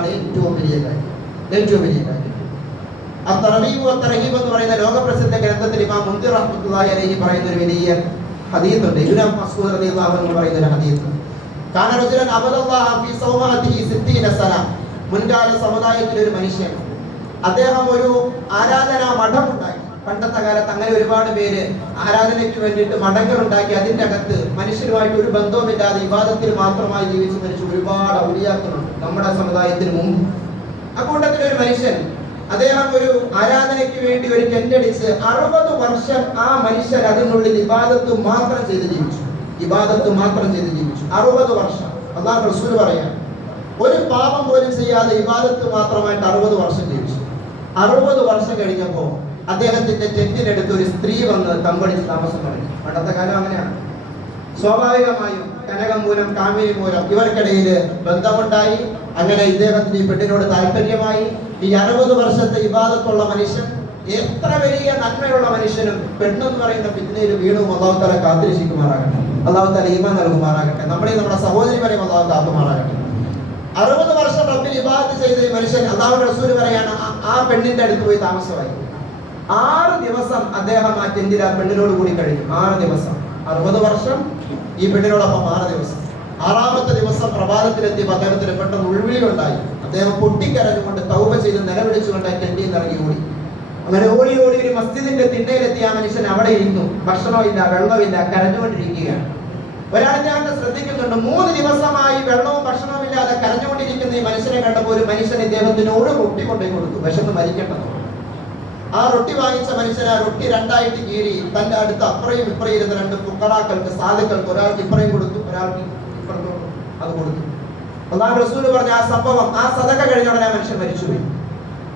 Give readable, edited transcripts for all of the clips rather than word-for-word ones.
എന്നതാണ് ഏറ്റവും വലിയ കാര്യം. അത്തർഗീബ് വത്തർഹീബ് എന്ന് പറയുന്ന ലോകപ്രസിദ്ധ ഗ്രന്ഥത്തിൽ ഇമാം മുൻദിർ റഹ്മത്തുള്ളാഹി അലൈഹി പറയുന്ന ഒരു വലിയ ഹദീസ് ഉണ്ട്. ഇബ്നു മസ്ഊദ് റളിയല്ലാഹു അൻഹു പറയുന്ന ഒരു ഹദീസ്. കാന റജുലൻ അബദല്ലാഹ ഫീ സൗമഅതിഹി 60 സന. മുൻകാല സമുദായത്തിൽ ഒരു മനുഷ്യൻ, അദ്ദേഹം ഒരു ആരാധനാ മഠം ഉണ്ടാക്കി. പണ്ടത്തെ കാലത്ത് അങ്ങനെ ഒരുപാട് പേര് ആരാധനയ്ക്ക് വേണ്ടിയിട്ട് മഠങ്ങൾ ഉണ്ടാക്കി അതിൻ്റെ അകത്ത് മനുഷ്യരുമായിട്ട് ഒരു ബന്ധവുമില്ലാതെ ഇബാദത്തിൽ മാത്രമായി ജീവിച്ച് മരിച്ച ഒരുപാട് ഔലിയാക്കളുണ്ട് നമ്മുടെ സമുദായത്തിന് മുമ്പ്. അക്കൂട്ടത്തിൽ ഒരു മനുഷ്യൻ, അദ്ദേഹം ഒരു ആരാധനയ്ക്ക് വേണ്ടി ഒരു ടെന്റ് അടിച്ച് 60 വർഷം ആ മനുഷ്യൻ അതിനുള്ളിൽ ഇബാദത്ത് മാത്രം ചെയ്ത് ജീവിച്ചു. 60 വർഷം. അല്ലാഹു റസൂൽ പറയാം, ഒരു പാപം പോലും ചെയ്യാതെ ഇബാദത്ത് മാത്രമായിട്ട് 60 വർഷം ജീവിച്ചു. 60 വർഷം കഴിഞ്ഞപ്പോൾ അദ്ദേഹത്തിന്റെ ടെന്റിനടുത്ത് ഒരു സ്ത്രീ വന്ന് തമ്പടിച്ച് താമസം തുടങ്ങി. പണ്ടത്തെ കാലം അങ്ങനെയാണ്. സ്വാഭാവികമായും കനകം മൂലം കാമിനി മൂലം ഇവർക്കിടയിൽ ബന്ധമുണ്ടായി. അങ്ങനെ ഇദ്ദേഹത്തിന് ഈ പെണ്ണിനോട് താല്പര്യമായി. ഈ 60 വർഷത്തെ ഇബാദത്തുള്ള മനുഷ്യൻ, എത്ര വലിയ നന്മയുള്ള മനുഷ്യനും പെണ്ണെന്ന് പറയുന്ന ഫിത്നയിൽ വീണു അല്ലാഹു തആല കാത്തിരക്ഷിക്കുമാറാകട്ടെ. അല്ലാഹു തആല ഈമാൻ നൽകുമാറാകട്ടെ. നമ്മുടെ സഹോദരിമാരെയും അല്ലാഹു കാത്തുമാറാകട്ടെ. 60 വർഷം റബ്ബിൽ ഇബാദത്ത് ചെയ്ത ഈ മനുഷ്യൻ, അല്ലാഹുവിന്റെ റസൂൽ പറയാണ്, ആ പെണ്ണിന്റെ അടുത്ത് പോയി താമസമായി. 6 ദിവസം അദ്ദേഹം ആ ടെന്റിൽ ആ പെണ്ണിനോട് കൂടി കഴിഞ്ഞു. 6 ദിവസം. 60 വർഷം ഈ പെണ്ണിനോടൊപ്പം 6 ദിവസം. 6ാമത്തെ ദിവസം പ്രഭാതത്തിലെത്തിയപ്പോൾ അദ്ദേഹത്തിന് പെട്ടെന്ന് ഉൾവിളി ഉണ്ടായി. അദ്ദേഹം പൊട്ടിക്കരഞ്ഞുകൊണ്ട് തൗബ ചെയ്ത് നിലവിളിച്ചുകൊണ്ട് ആ ടെന്റിൽ നിന്ന് ഇറങ്ങി ഓടി. അങ്ങനെ ഓടി ഒരു മസ്ജിദിന്റെ തിണ്ണയിലെത്തിയ ആ മനുഷ്യൻ അവിടെ ഇരുന്നു. ഭക്ഷണമില്ല, വെള്ളമില്ല, കരഞ്ഞുകൊണ്ടിരിക്കുകയാണ്. ഒരാൾ ഞാൻ ശ്രദ്ധിക്കുന്നുണ്ട്, 3 ദിവസമായി വെള്ളവും ഭക്ഷണവും ഇല്ലാതെ കരഞ്ഞുകൊണ്ടിരിക്കുന്ന ഈ മനുഷ്യനെ കണ്ടപ്പോൾ ഒരു മനുഷ്യൻ ഇദ്ദേഹത്തിന് ഒരു റൊട്ടി കൊണ്ടുപോയി കൊടുത്തു, വിശന്ന് മരിക്കേണ്ടത്. ആ റൊട്ടി വാങ്ങിച്ച മനുഷ്യൻ ആ റൊട്ടി 2ആയിട്ട് കീറി തന്റെ അടുത്ത് അപ്പുറയും ഇപ്പുറയും ഇരുന്ന 2 ഫുഖറാക്കൾക്ക്, സാധുക്കൾക്ക്, ഒരാൾക്ക് ഇപ്പുറയും കൊടുത്തു, ഒരാൾക്ക് ഇപ്പുറത്തും അത് കൊടുത്തു. അല്ലാഹു റസൂൽ പറഞ്ഞ ആ സംഭവം, ആ സദഖ കഴിഞ്ഞ ഉടനെ ആ മനുഷ്യൻ മരിച്ചുപോയി.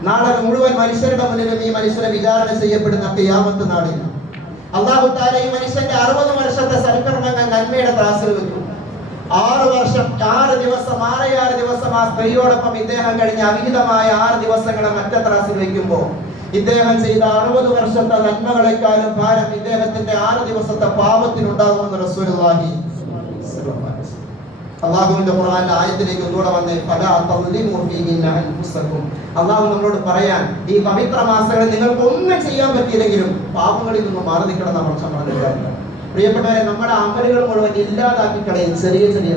നാളെ മുഴുവൻ മനുഷ്യരുടെ മുന്നിലും ഈ മനുഷ്യനെ വിചാരണ ചെയ്യപ്പെടുന്ന ഖിയാമത്ത് നാളിൽ അല്ലാഹു തആല ഈ മനുഷ്യന്റെ 60 വർഷത്തെ സൽക്കർമ്മങ്ങൾ നന്മയുടെ ത്രാസിൽ വെക്കും. 6 വർഷം 6 ദിവസം 6 ദിവസം ആ സ്ത്രീയോടൊപ്പം ഇദ്ദേഹം കഴിഞ്ഞ അവിഹിതമായ 6 ദിവസങ്ങളെ മറ്റേ ത്രാസിൽ വെക്കുമ്പോൾ ഇദ്ദേഹം ചെയ്ത 60 വർഷത്തെ നന്മകളെക്കാളും ഭാരം ഇദ്ദേഹത്തിന്റെ 6 ദിവസത്തെ പാപത്തിനുണ്ടാകുമെന്ന് റസൂലുള്ളാഹി സ്വല്ലല്ലാഹു അലൈഹി വസല്ലം. അല്ലാഹുവിന്റെ ഖുർആനിലെ ആയത്തിലേക്ക് ഒന്നുകൂടെ വന്നേ, ഫലാ തദ്ലിമു ഫീഹിന്ന അൻഫുസകും. അല്ലാഹു നമ്മളോട് പറയാൻ, ഈ പവിത്ര മാസങ്ങളിൽ നിങ്ങൾക്ക് ഒന്നും ചെയ്യാൻ പറ്റിയില്ലെങ്കിലും പാപങ്ങളിൽ നിന്ന് മാറി നിൽക്കണം നമ്മൾ പറഞ്ഞിട്ടുണ്ട്. പ്രിയപ്പെട്ടവരെ, നമ്മുടെ അമലുകൾ മുഴുവൻ ഇല്ലാതാക്കി കളയും ചെറിയ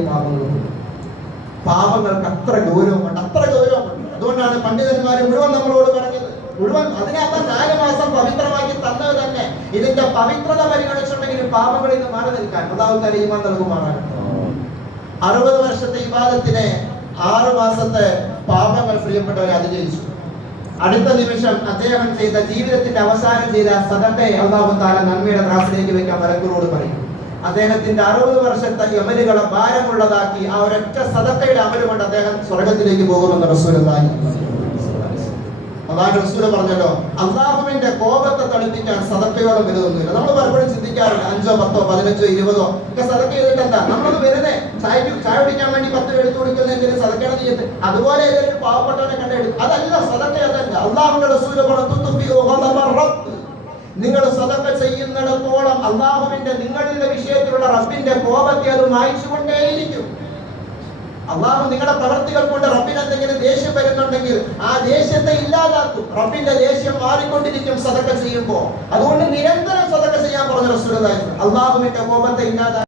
പാപങ്ങൾക്ക് അത്ര ഗൗരവമുണ്ട്. അതുകൊണ്ടാണ് പണ്ഡിതന്മാർ മുഴുവൻ നമ്മളോട് പറഞ്ഞത്, മുഴുവൻ അതിനകത്ത് 4 മാസം പവിത്രമാക്കി തന്നത് തന്നെ ഇതിന്റെ പവിത്രത പരിഗണിച്ചിട്ടുണ്ടെങ്കിൽ പാപങ്ങളിൽ നിന്ന് മാറി നിൽക്കാൻ അല്ലാഹു തആല ഈമാൻ നൽകുമാറാകട്ടെ. 60 വർഷത്തെ ഇബാദത്തിനെ 6 മാസത്തെ പാപങ്ങൾ പ്രിയപ്പെട്ടവരെ അതിജയിച്ചു. അടുത്ത നിമിഷം അദ്ദേഹം ചെയ്ത ജീവിതത്തിന്റെ അവസാനം ചെയ്ത സദഖയെ അല്ലാഹു തആല നന്മയുടെ ത്രാസിലേക്ക് വെക്കാൻ മലക്കുകളോട് പറയും. അദ്ദേഹത്തിന്റെ 60 വർഷത്തെ അമലുകളെ ഭാരമുള്ളതാക്കി ആ ഒരൊറ്റ സദഖയുടെ അമല് കൊണ്ട് അദ്ദേഹം സ്വർഗ്ഗത്തിലേക്ക് പോകുമെന്ന് റസൂലുള്ളാഹി. അല്ലാഹു റസൂൽ പറഞ്ഞല്ലോ, അല്ലാഹുവിന്റെ കോപത്തെ തണുപ്പിക്കാൻ സദഖയോളം വലുതൊന്നുമില്ല. നമ്മൾ പലപ്പോഴും ചിന്തിക്കാറുണ്ട്, 5, 10, 15, 20 ഒക്കെ സദഖ ചെയ്തിട്ട് എന്താ, നമ്മളത് വെറുതെ ചായ കുടിക്കാൻ വേണ്ടി 10 എടുത്തു കൊടുക്കുന്നതിന് സദഖയുടെ നീയത്ത്, അതുപോലെ ഏതൊരു പാവപ്പെട്ടവനെ കണ്ടെടുക്കും, അതല്ല സദഖ. അതല്ല അല്ലാഹുവിന്റെ റസൂൽ പറഞ്ഞു, നിങ്ങൾ സദഖ ചെയ്യുന്നിടത്തോളം അല്ലാഹുവിന്റെ നിങ്ങളുടെ വിഷയത്തിലുള്ള റബ്ബിന്റെ കോപത്തെ അത് മായ്ച്ചുകൊണ്ടേയിരിക്കും. അല്ലാഹു നിങ്ങളുടെ പ്രവർത്തികൾ കൊണ്ട് റബ്ബിന് എന്തെങ്കിലും ദേഷ്യം വരുന്നുണ്ടെങ്കിൽ ആ ദേഷ്യത്തെ ഇല്ലാതാക്കും. റബ്ബിന്റെ ദേഷ്യം മാറിക്കൊണ്ടിരിക്കും സദഖ ചെയ്യുമ്പോൾ. അതുകൊണ്ട് നിരന്തരം സദഖ ചെയ്യാൻ പറഞ്ഞ റസൂലുള്ളാഹി. അല്ലാഹുവിന്റെ കോപത്തെ ഇല്ലാതാക്കും.